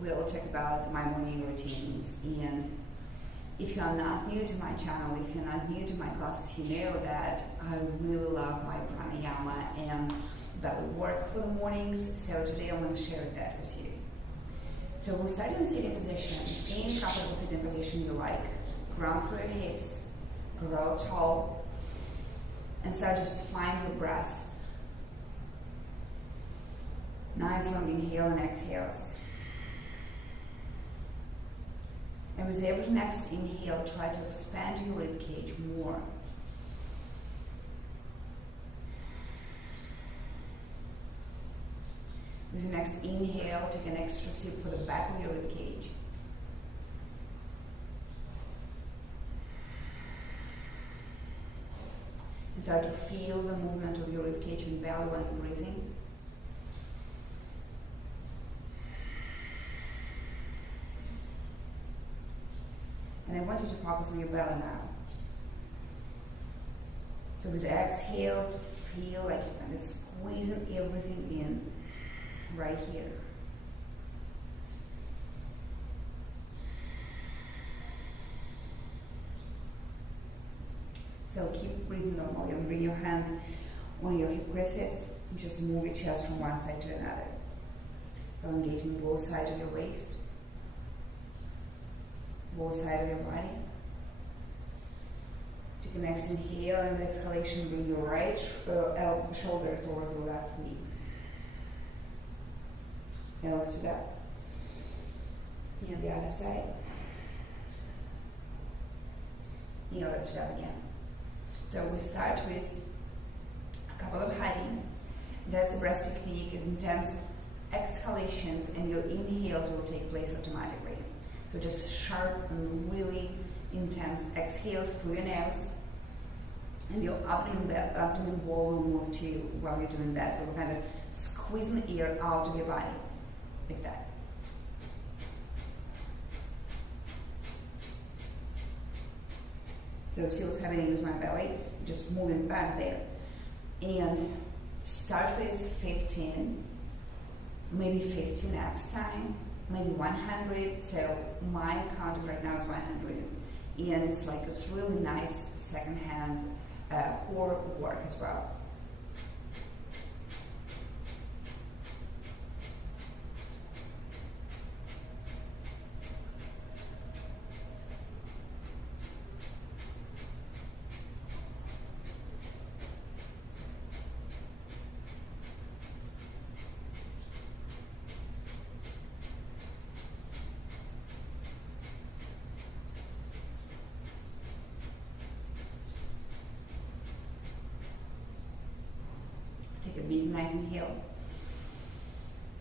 we'll talk about my morning routines. And if you are not new to my channel, if you're not new to my classes, you know that I really love my pranayama and belly work for the mornings. So today I'm going to share that with you. So we'll start in sitting position. Any comfortable sitting position you like. Ground through your hips, grow tall, and start just to find your breath. Nice long inhale and exhales. And with every next inhale, try to expand your rib cage more. With your next inhale, take an extra sip for the back of your rib cage. And start to feel the movement of your rib cage and belly when you're breathing. And I want you to focus on your belly now. So with exhale, feel like you're kind of squeezing everything in right here. So keep breathing normally and bring your hands on your hip creases and just move your chest from one side to another. Elongating both sides of your waist. Both sides of your body. Take the next inhale, and with exhalation, bring your right shoulder towards the left knee. And over to that. And the other side. And over to that again. So we start with a couple of hiding. That's the breath technique, is intense exhalations, and your inhales will take place automatically. So just sharp and really intense exhales through your nose, and your abdomen wall will move too while you're doing that. So we're kind of squeezing the air out of your body, like that. So see what's happening with my belly, just moving back there. And start with 15, maybe 50 next time. Maybe 100, so my count right now is 100, and it's like it's really nice second-hand core work as well. Take a big, nice inhale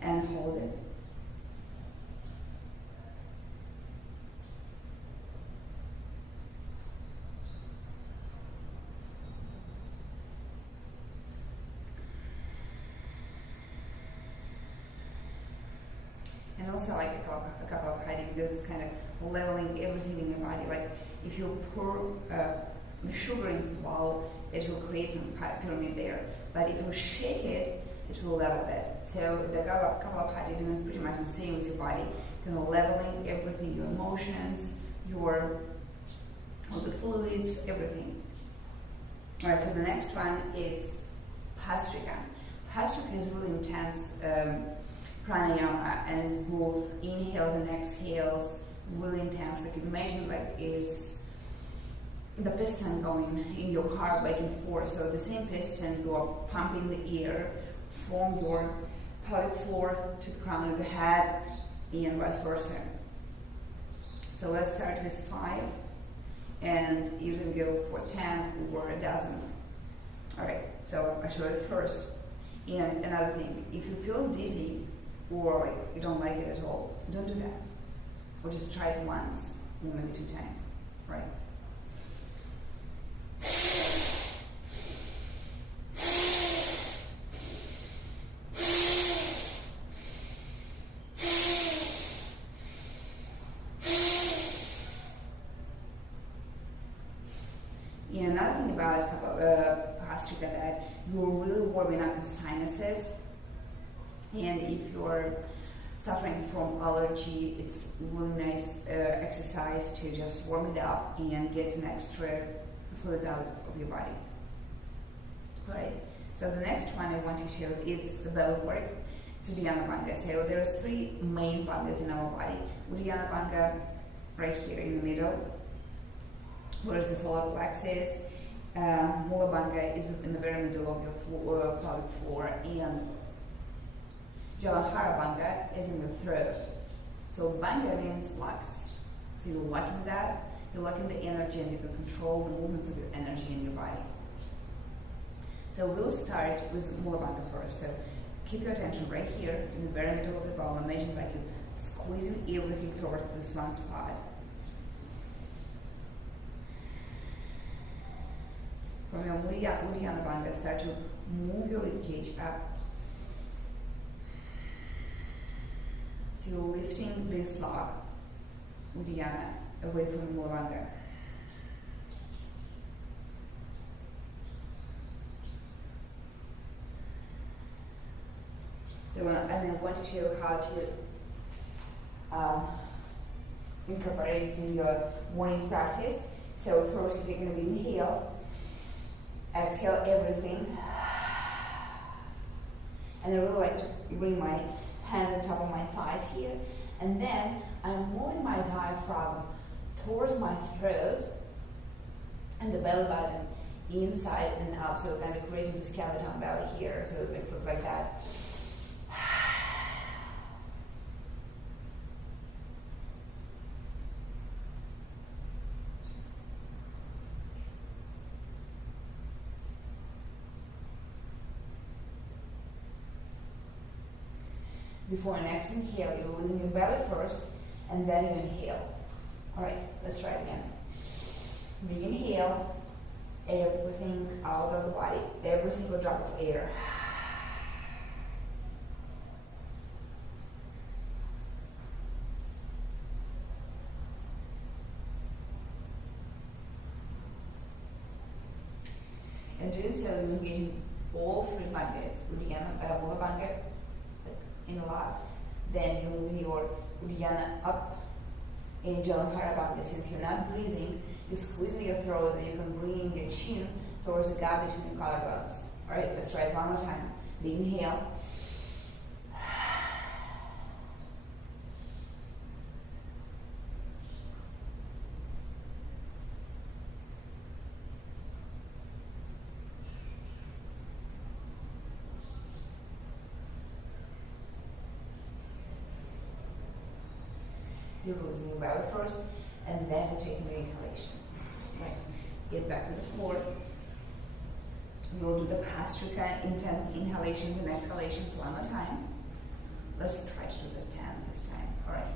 and hold it. And also like a couple of hiding, because it's kind of leveling everything in your body. Like if you pour the sugar into the bowl, it will create some pyramid there. But if you shake it, it will level that. So the couple of hiding is pretty much the same with your body, kind of leveling everything, your emotions, your the fluids, everything. All right, so the next one is Bhastrika. Bhastrika is really intense pranayama, and it's both inhales and exhales, really intense. Like imagine like is the piston going in your heart back and forth. So the same piston, you are pumping the air from your pelvic floor to the crown of the head and vice versa. So let's start with 5, and you can go for 10 or a dozen. All right, so I show it first. And another thing, if you feel dizzy or like you don't like it at all, don't do that. Or just try it once or maybe 2 times, right? And another thing about Bhastrika, that you're really warming up your sinuses, and if your suffering from allergy, it's really nice exercise to just warm it up and get an extra fluid out of your body. Alright, so the next one I want to show is the belly work, Uddiyana Bhanga. So there's three main bhangas in our body. Uddiyana Bhanga right here in the middle, whereas the solar plexus. Mula Bhanga is in the very middle of your floor, pelvic floor, and Jalanhara Bhanga is in the throat. So Bhanga means locks. So you're locking that, you're locking the energy, and you can control the movements of your energy in your body. So we'll start with Mula Bhanga first. So keep your attention right here in the very middle of the ball. Imagine like you squeezing everything towards this one spot. From your Uddiyana Bhanga, start to move your ribcage up to lifting this log, Uddiyana, away from Mula Bhanga. So and I want to show you how to incorporate it in your morning practice. So first you're going to inhale, exhale everything, and I really like to bring my hands on top of my thighs here, and then I'm moving my diaphragm towards my throat and the belly button inside and out, so kind of creating the skeleton belly here, so it looks like that. Before next inhale, you're losing your belly first, and then you inhale. Alright, let's try it again. Big inhale, everything out of the body, every single drop of air. And doing so, you're engaging all three bhangas, Uddiyana, Mula Bhanga, in a lot. Then you move your Uddiyana up in Jalanhara Bhanga. Since you're not breathing, you're squeezing your throat, and you can bring your chin towards the gap between your collarbones. Alright, let's try it one more time. Big inhale. You're losing your belly first, and then you're taking the inhalation. Right. Get back to the floor. We'll do the Pastrika intense inhalations and exhalations one more time. Let's try to do the 10 this time. All right.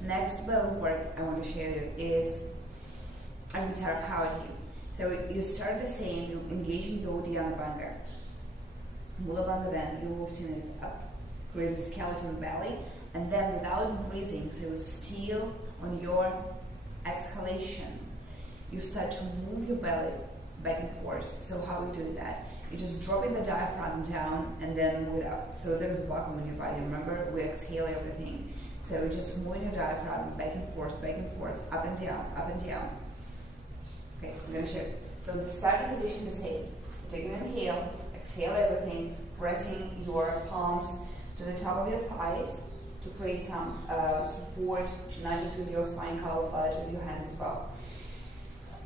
Next belly work I want to show you is Sarapavati. So you start the same, you engage in the Uddiyana Bhanga. Mula Bhanga, then you lifting it up, create the skeleton belly, and then without breathing, so still on your exhalation, you start to move your belly back and forth. So how we do that? You're just dropping the diaphragm down and then move it up. So there's a vacuum in your body. Remember, we exhale everything. So just moving your diaphragm back and forth, up and down, up and down. Okay, I'm going to show you. So the starting position is the same. Take an inhale, exhale everything, pressing your palms to the top of your thighs to create some support, not just with your spine column, but with your hands as well.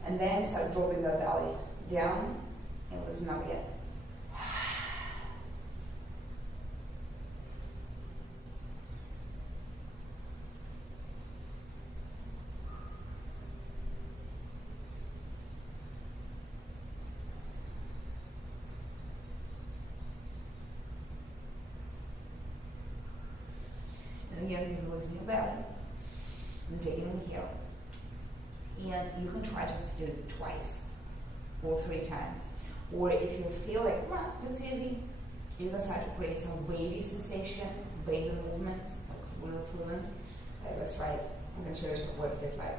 And then start dropping the belly down and loosen up again. And again, you're loosening your belly and taking an inhale. And you can try to do it twice or 3 times. Or if you feel like, well, that's easy, you can start to create some wavy sensation, wavy movements, like really fluent. Let's try it. I'm going to show you what it's like.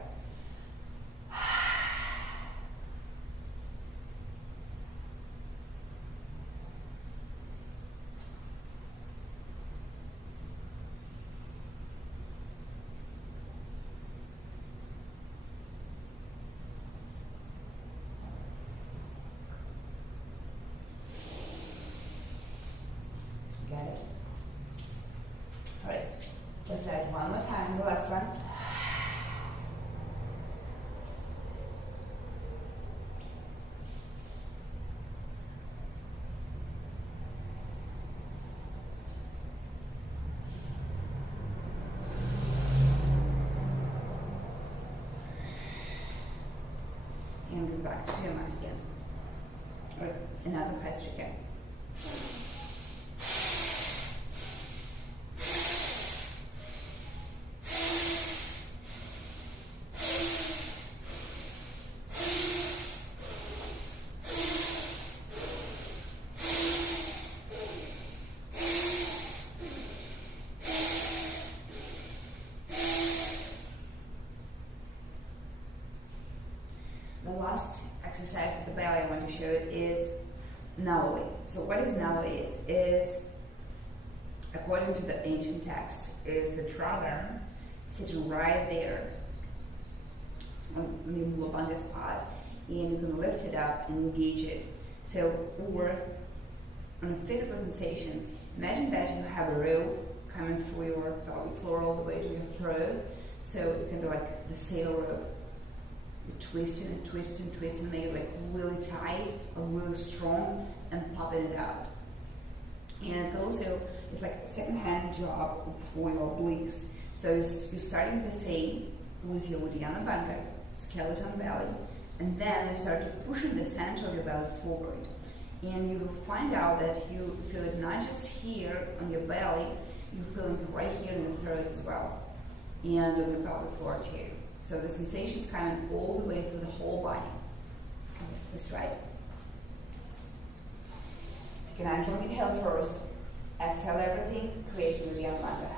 Got it? Alright, let's try it one more time, the last one. And go back to your mat again. Or another posture again. The last exercise for the belly I want to show is Navali. So what is Navali is according to the ancient text, is the dragon sitting right there on the Mulabanga spot, and you can lift it up and engage it. So, or on physical sensations, imagine that you have a rope coming through your pelvic floor all the way to your throat. So you can do like the sail rope. You twist it and twist and twist and make it like really tight or really strong and popping it out. And it's also, it's like a second-hand job for your obliques. So you're starting the same with your Uddiyana Bandha, skeleton belly, and then you start pushing the center of your belly forward. And you will find out that you feel it not just here on your belly, you feel it right here in the throat as well, and on the pelvic floor too. So the sensation's coming all the way through the whole body. Okay, let's try it. Take a nice long inhale first. Exhale everything, create your Uddiyana Bandha.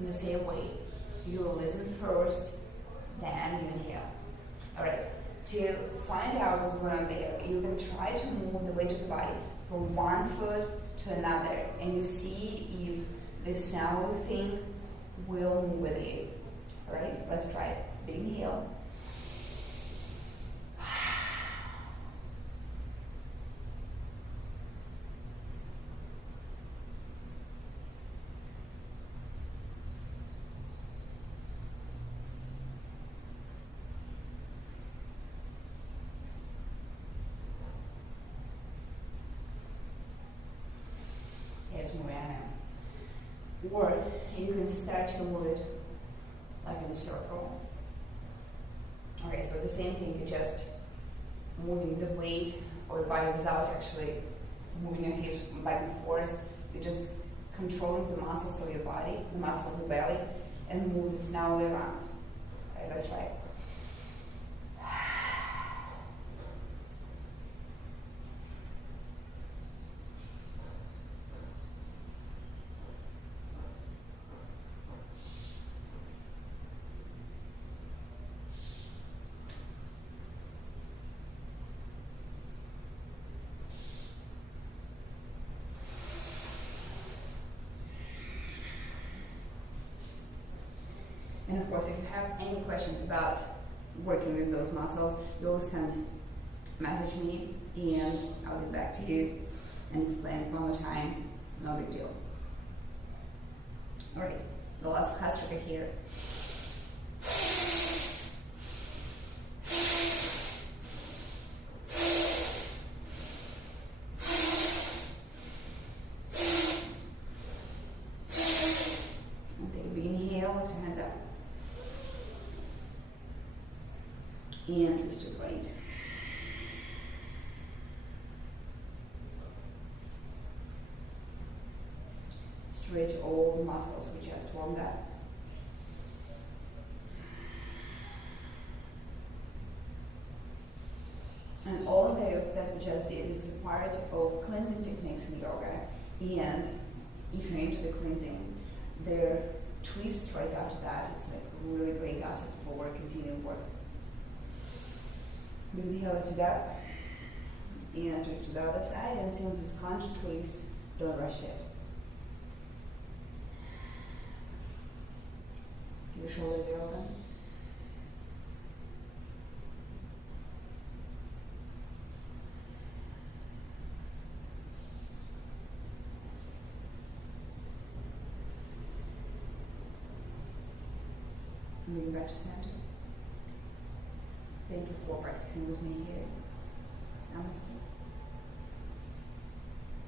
In the same way, you will listen first, then you inhale. Alright, to find out what's going on there, you can try to move the weight of the body from one foot to another, and you see if this now thing will move with you. Alright, let's try it. Big inhale. Or you can start to move it like in a circle. Okay, so the same thing, you're just moving the weight or the body without actually moving your hips back and forth. You're just controlling the muscles of your body, the muscle of the belly, and move this now all around. Okay, let's try it. And of course, if you have any questions about working with those muscles, you always can message me and I'll get back to you and explain it one more time. No big deal. Alright, the last posture here. And take a big inhale, lift your hands up. and twist to the right. Stretch all the muscles we just warmed up. And all of those that we just did is a part of cleansing techniques in yoga. And if you're into the cleansing, there are twists right after that. It's like a really great asset for continuing work. Inhale, lift it up. And twist to the other side. And since it's conscious twist, don't rush it. Your shoulders are open. Moving back to center. Thank you for practicing with me here.